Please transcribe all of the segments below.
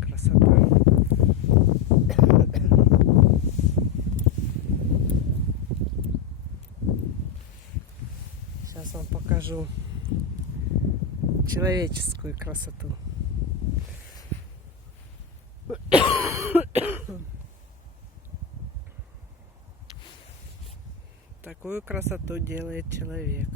красота. Сейчас вам покажу человеческую красоту. Такую красоту делает человек.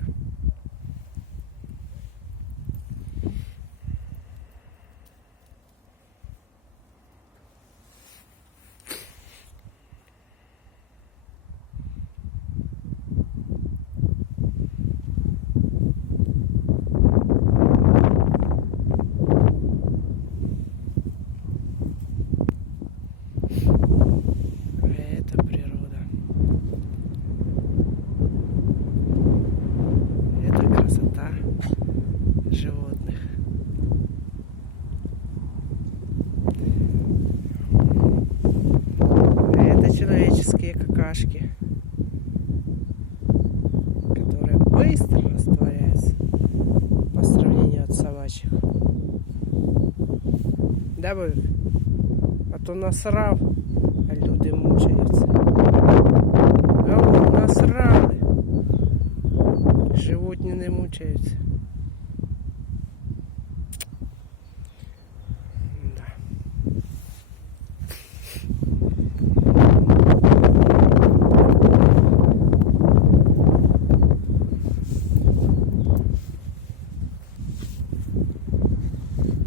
Это природа. Это красота животных. Это человеческие какашки, которые быстро растворяются по сравнению от собачьих. Да, Бобик? А то насрав, а люди мучаются. А вот насрали, животні не мучаються.